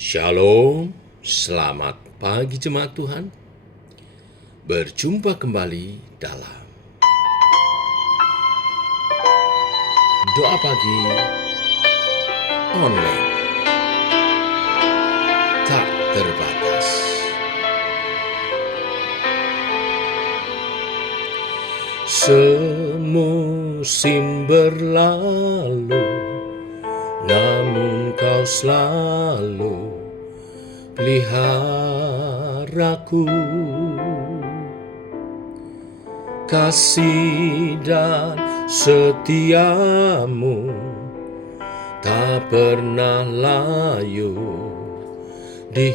Shalom, selamat pagi jemaat Tuhan. Berjumpa kembali dalam doa pagi online tak terbatas. Semusim berlalu, namun kau selalu peliharaku. Kasih dan setiamu tak pernah layu di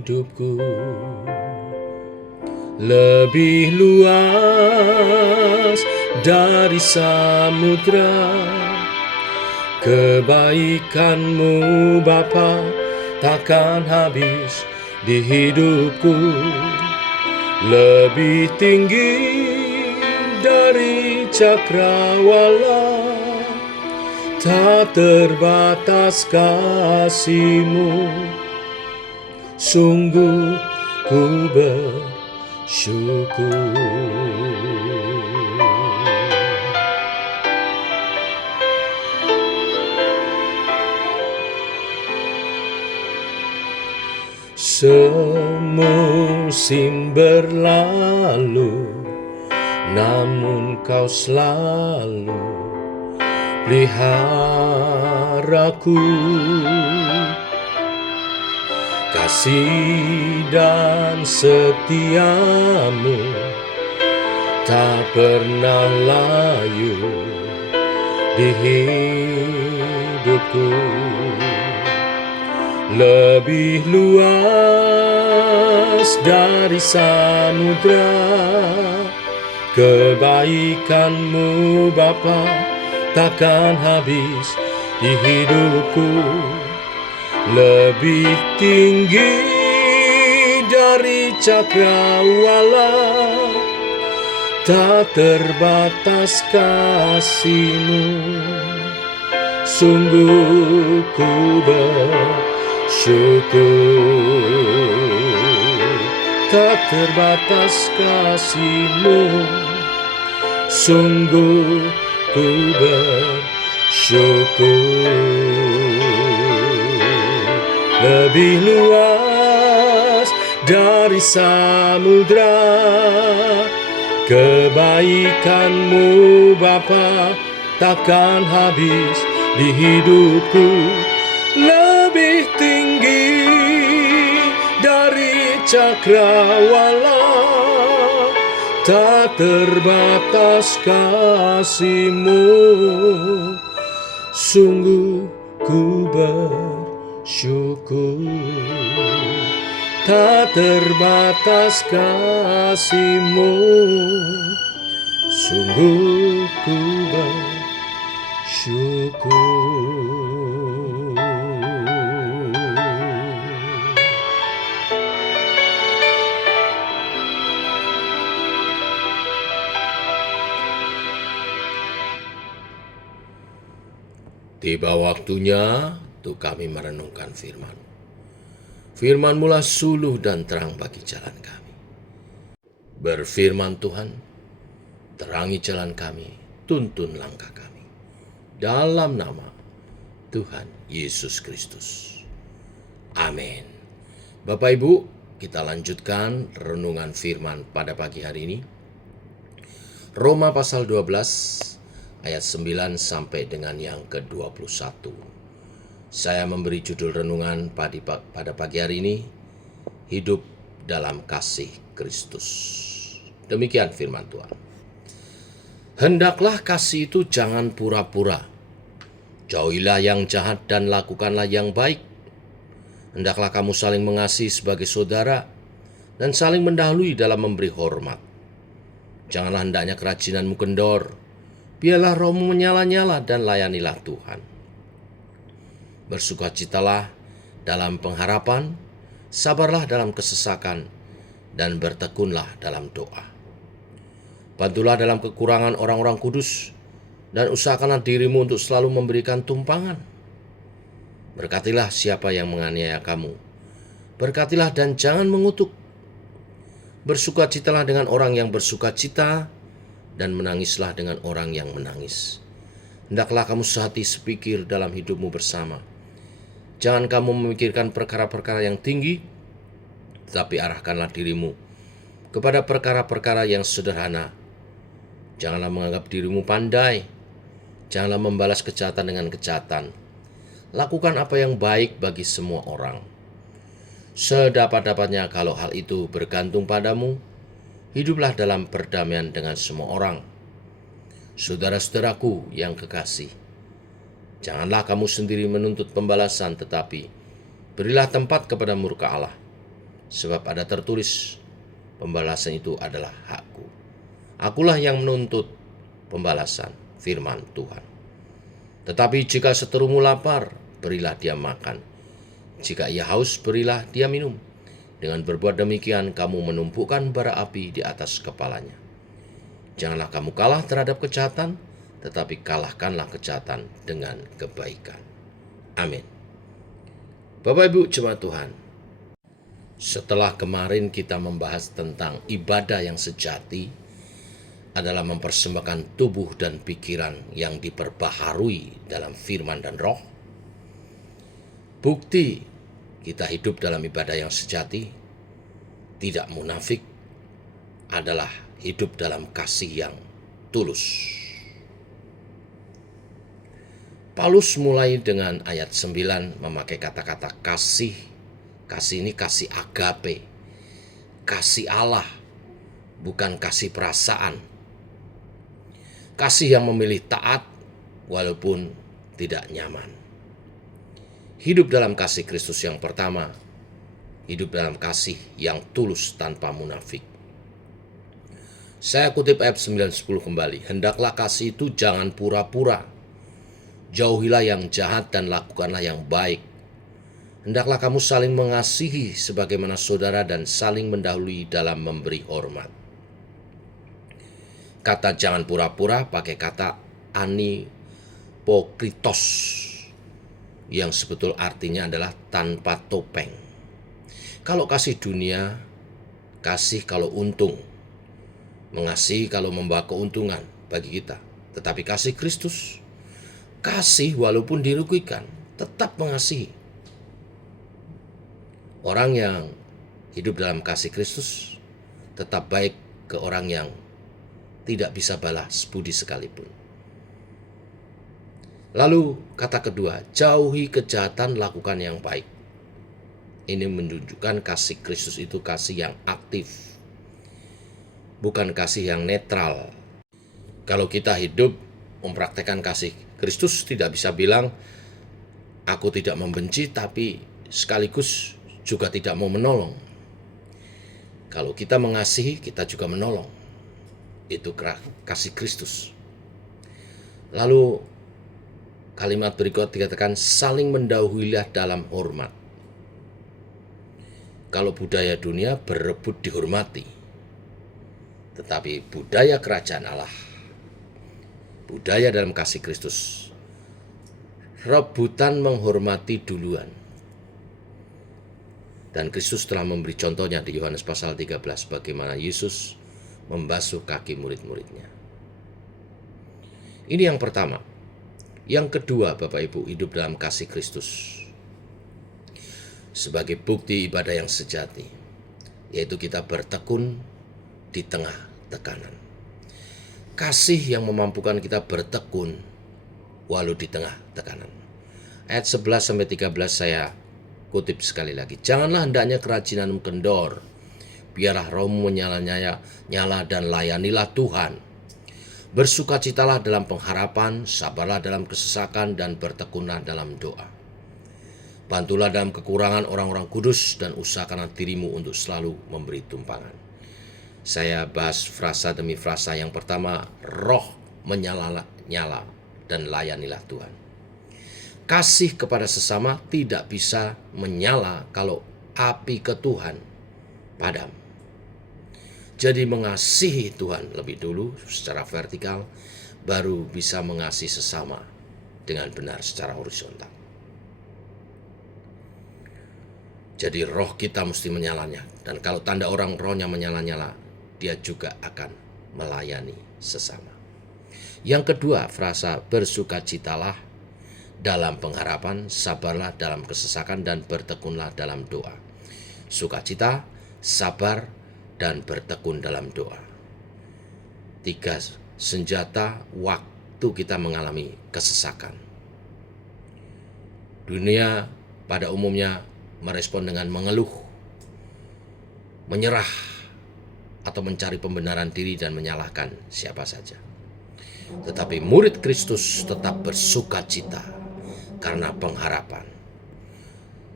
hidupku. Lebih luas dari samudra, kebaikanmu Bapa takkan habis di hidupku. Lebih tinggi dari cakrawala, tak terbatas kasih-Mu. Sungguh ku bersyukur. Semusim berlalu, namun kau selalu peliharaku. Kasih dan setiamu tak pernah layu di hidupku. Lebih luas dari samudra, kebaikanmu Bapa takkan habis di hidupku. Lebih tinggi dari cakrawala, tak terbatas kasih-Mu. Sungguh ku bersyukur. Tak terbatas kasih-Mu. Sungguh ku bersyukur. Lebih luas dari samudra, kebaikanmu Bapa takkan habis di hidupku. Lebih tinggi dari cakrawala, tak terbatas kasih-Mu. Sungguh ku bersyukur. Tak terbatas kasih-Mu. Sungguh ku bersyukur. Tiba waktunya untuk kami merenungkan firman. Firman-Mu lah suluh dan terang bagi jalan kami. Berfirman Tuhan, terangi jalan kami, tuntun langkah kami. Dalam nama Tuhan Yesus Kristus. Amin. Bapak Ibu, kita lanjutkan renungan firman pada pagi hari ini. Roma pasal 12 ayat 9 sampai dengan yang ke-21. Saya memberi judul renungan pada pagi hari ini, hidup dalam kasih Kristus. Demikian firman Tuhan. Hendaklah kasih itu jangan pura-pura. Jauhilah yang jahat dan lakukanlah yang baik. Hendaklah kamu saling mengasihi sebagai saudara dan saling mendahului dalam memberi hormat. Janganlah hendaknya kerajinanmu kendor. Biarlah rohmu menyala-nyala dan layanilah Tuhan. Bersukacitalah dalam pengharapan, sabarlah dalam kesesakan, dan bertekunlah dalam doa. Bantulah dalam kekurangan orang-orang kudus, dan usahakanlah dirimu untuk selalu memberikan tumpangan. Berkatilah siapa yang menganiaya kamu. Berkatilah dan jangan mengutuk. Bersukacitalah dengan orang yang bersukacita, dan menangislah dengan orang yang menangis. Hendaklah kamu sehati sepikir dalam hidupmu bersama. Jangan kamu memikirkan perkara-perkara yang tinggi, tetapi arahkanlah dirimu kepada perkara-perkara yang sederhana. Janganlah menganggap dirimu pandai. Janganlah membalas kejahatan dengan kejahatan. Lakukan apa yang baik bagi semua orang. Sedapat-dapatnya kalau hal itu bergantung padamu, hiduplah dalam perdamaian dengan semua orang. Saudara-saudaraku yang kekasih, janganlah kamu sendiri menuntut pembalasan, tetapi berilah tempat kepada murka Allah. Sebab ada tertulis, pembalasan itu adalah hakku. Akulah yang menuntut pembalasan, firman Tuhan. Tetapi jika seterumu lapar, berilah dia makan. Jika ia haus, berilah dia minum. Dengan berbuat demikian, kamu menumpukan bara api di atas kepalanya. Janganlah kamu kalah terhadap kejahatan, tetapi kalahkanlah kejahatan dengan kebaikan. Amin. Bapak Ibu jemaat Tuhan, setelah kemarin kita membahas tentang ibadah yang sejati adalah mempersembahkan tubuh dan pikiran yang diperbaharui dalam firman dan roh. Bukti kita hidup dalam ibadah yang sejati, tidak munafik, adalah hidup dalam kasih yang tulus. Paulus mulai dengan ayat 9 memakai kata-kata kasih. Kasih ini kasih agape, kasih Allah, bukan kasih perasaan. Kasih yang memilih taat walaupun tidak nyaman. Hidup dalam kasih Kristus yang pertama, hidup dalam kasih yang tulus tanpa munafik. Saya kutip ayat 9-10 kembali. Hendaklah kasih itu jangan pura-pura. Jauhilah yang jahat dan lakukanlah yang baik. Hendaklah kamu saling mengasihi sebagaimana saudara dan saling mendahului dalam memberi hormat. Kata jangan pura-pura pakai kata anipokritos, yang sebetul artinya adalah tanpa topeng. Kalau kasih dunia, kasih kalau untung, mengasihi kalau membawa keuntungan bagi kita. Tetapi kasih Kristus, kasih walaupun dirugikan, tetap mengasihi. Orang yang hidup dalam kasih Kristus tetap baik ke orang yang tidak bisa balas budi sekalipun. Lalu kata kedua, jauhi kejahatan, lakukan yang baik. Ini menunjukkan kasih Kristus itu kasih yang aktif, bukan kasih yang netral. Kalau kita hidup mempraktekkan kasih Kristus, tidak bisa bilang aku tidak membenci tapi sekaligus juga tidak mau menolong. Kalau kita mengasihi, kita juga menolong. Itu kasih Kristus. Lalu kalimat berikut dikatakan saling mendahuluilah dalam hormat. Kalau budaya dunia berebut dihormati, tetapi budaya kerajaan Allah, budaya dalam kasih Kristus, rebutan menghormati duluan. Dan Kristus telah memberi contohnya di Yohanes pasal 13 bagaimana Yesus membasuh kaki murid-muridnya. Ini yang pertama. Yang kedua, Bapak Ibu, hidup dalam kasih Kristus sebagai bukti ibadah yang sejati, yaitu kita bertekun di tengah tekanan. Kasih yang memampukan kita bertekun walau di tengah tekanan. Ayat 11-13 saya kutip sekali lagi. Janganlah hendaknya kerajinanmu kendor, biarlah rohmu nyala dan layanilah Tuhan. Bersukacitalah dalam pengharapan, sabarlah dalam kesesakan, dan bertekunlah dalam doa. Bantulah dalam kekurangan orang-orang kudus, dan usahakanlah dirimu untuk selalu memberi tumpangan. Saya bahas frasa demi frasa. Yang pertama, roh menyala dan layanilah Tuhan. Kasih kepada sesama tidak bisa menyala kalau api ke Tuhan padam. Jadi mengasihi Tuhan lebih dulu secara vertikal, baru bisa mengasihi sesama dengan benar secara horizontal. Jadi roh kita mesti menyalanya. Dan kalau tanda orang rohnya menyala-nyala, dia juga akan melayani sesama. Yang kedua, frasa bersukacitalah dalam pengharapan, sabarlah dalam kesesakan, dan bertekunlah dalam doa. Sukacita, sabar, dan bertekun dalam doa. 3 senjata waktu kita mengalami kesesakan. Dunia pada umumnya merespon dengan mengeluh, menyerah, atau mencari pembenaran diri dan menyalahkan siapa saja. Tetapi murid Kristus tetap bersukacita karena pengharapan,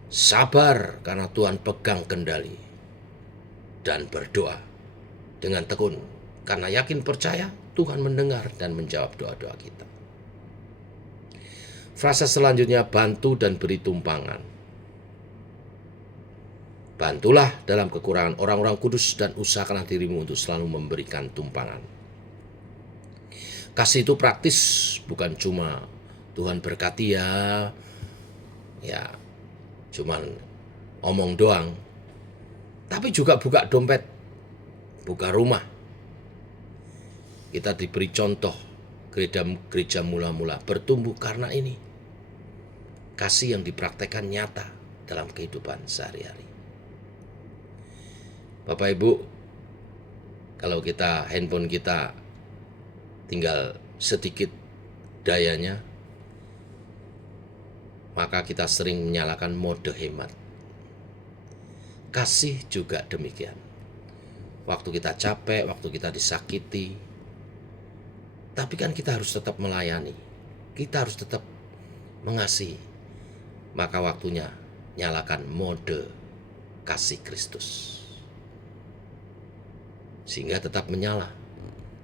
sabar karena Tuhan pegang kendali, dan berdoa dengan tekun karena yakin percaya Tuhan mendengar dan menjawab doa-doa kita. Frasa selanjutnya, bantu dan beri tumpangan. Bantulah dalam kekurangan orang-orang kudus dan usahakanlah dirimu untuk selalu memberikan tumpangan. Kasih itu praktis, bukan cuma Tuhan berkati ya cuman omong doang, tapi juga buka dompet, buka rumah. Kita diberi contoh gereja mula-mula bertumbuh karena ini. Kasih yang dipraktekkan nyata dalam kehidupan sehari-hari. Bapak Ibu, kalau handphone kita tinggal sedikit dayanya, maka kita sering menyalakan mode hemat. Kasih juga demikian. Waktu kita capek, waktu kita disakiti, tapi kan kita harus tetap melayani. Kita harus tetap mengasihi. Maka waktunya nyalakan mode kasih Kristus. Sehingga tetap menyala,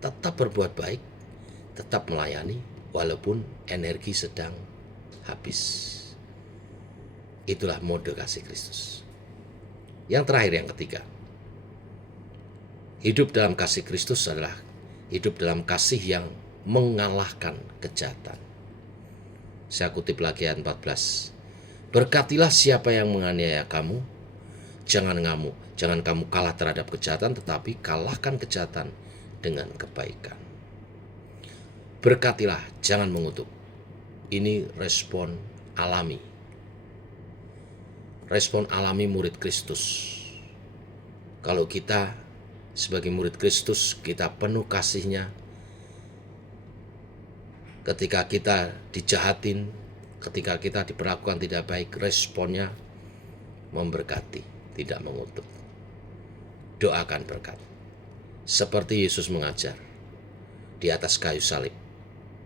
tetap berbuat baik, tetap melayani, walaupun energi sedang habis. Itulah mode kasih Kristus. Yang terakhir, yang ketiga, hidup dalam kasih Kristus adalah hidup dalam kasih yang mengalahkan kejahatan. Saya kutip lagi ayat 14. Berkatilah siapa yang menganiaya kamu, jangan kamu kalah terhadap kejahatan, tetapi kalahkan kejahatan dengan kebaikan. Berkatilah, jangan mengutuk. Ini respon alami. Respon alami murid Kristus. Kalau kita sebagai murid Kristus, kita penuh kasihnya. Ketika kita dijahatin, ketika kita diperlakukan tidak baik, responnya memberkati, tidak mengutuk. Doakan berkat. Seperti Yesus mengajar di atas kayu salib.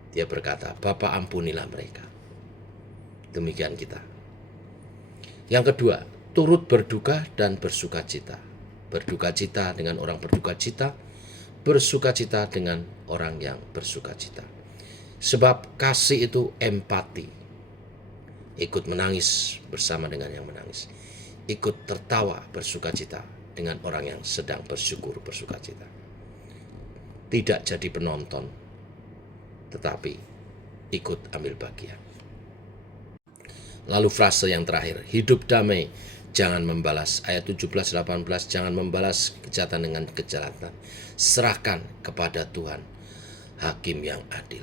Dia berkata, Bapa ampunilah mereka. Demikian kita. Yang kedua, turut berduka dan bersukacita. Berdukacita dengan orang berdukacita, bersukacita dengan orang yang bersukacita. Sebab kasih itu empati. Ikut menangis bersama dengan yang menangis. Ikut tertawa bersukacita dengan orang yang sedang bersyukur bersukacita. Tidak jadi penonton, tetapi ikut ambil bagian. Lalu frase yang terakhir, hidup damai, jangan membalas. Ayat 17-18, jangan membalas kejahatan dengan kejahatan. Serahkan kepada Tuhan, hakim yang adil.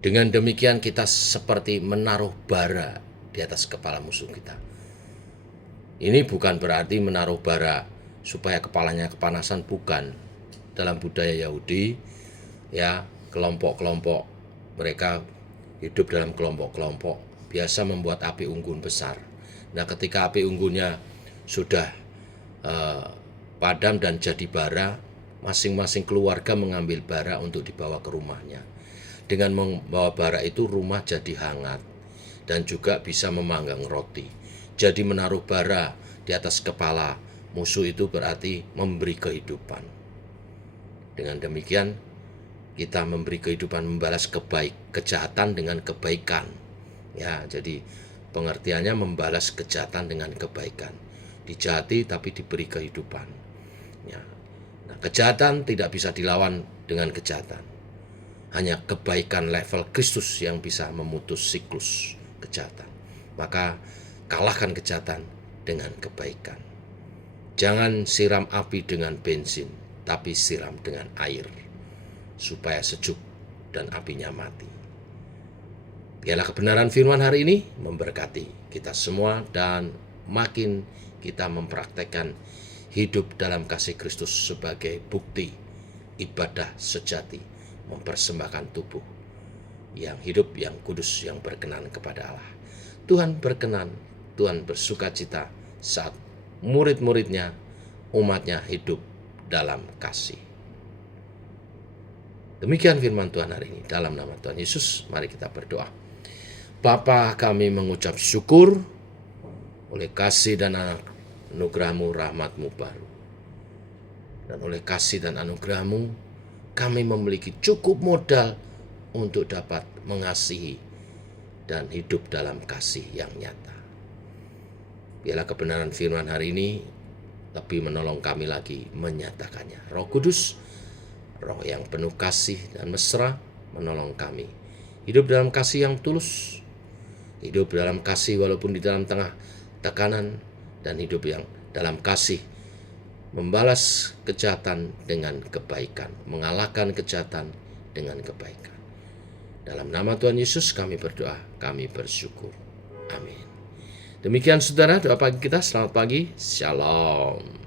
Dengan demikian kita seperti menaruh bara di atas kepala musuh kita. Ini bukan berarti menaruh bara supaya kepalanya kepanasan, bukan. Dalam budaya Yahudi, kelompok-kelompok mereka hidup dalam kelompok-kelompok, biasa membuat api unggun besar. Nah, ketika api unggunnya sudah padam dan jadi bara, masing-masing keluarga mengambil bara untuk dibawa ke rumahnya. Dengan membawa bara itu, rumah jadi hangat dan juga bisa memanggang roti. Jadi menaruh bara di atas kepala musuh itu berarti memberi kehidupan. Dengan demikian kita memberi kehidupan, membalas kejahatan dengan kebaikan. Jadi pengertiannya membalas kejahatan dengan kebaikan. Dijahati tapi diberi kehidupan. Nah, kejahatan tidak bisa dilawan dengan kejahatan. Hanya kebaikan level Kristus yang bisa memutus siklus kejahatan. Maka kalahkan kejahatan dengan kebaikan. Jangan siram api dengan bensin, tapi siram dengan air, supaya sejuk dan apinya mati. Biarlah kebenaran firman hari ini memberkati kita semua dan makin kita mempraktekkan hidup dalam kasih Kristus sebagai bukti ibadah sejati, mempersembahkan tubuh yang hidup, yang kudus, yang berkenan kepada Allah. Tuhan berkenan, Tuhan bersuka cita saat murid-muridnya, umatnya hidup dalam kasih. Demikian firman Tuhan hari ini. Dalam nama Tuhan Yesus, mari kita berdoa. Bapa, kami mengucap syukur oleh kasih dan anugerah-Mu, rahmat-Mu baru. Dan oleh kasih dan anugerah-Mu, kami memiliki cukup modal untuk dapat mengasihi dan hidup dalam kasih yang nyata. Biarlah kebenaran firman hari ini lebih menolong kami lagi menyatakannya. Roh Kudus, Roh yang penuh kasih dan mesra, menolong kami hidup dalam kasih yang tulus, hidup dalam kasih walaupun di dalam tengah tekanan, dan hidup yang dalam kasih membalas kejahatan dengan kebaikan, mengalahkan kejahatan dengan kebaikan. Dalam nama Tuhan Yesus kami berdoa, kami bersyukur. Amin. Demikian saudara, doa pagi kita. Selamat pagi. Shalom.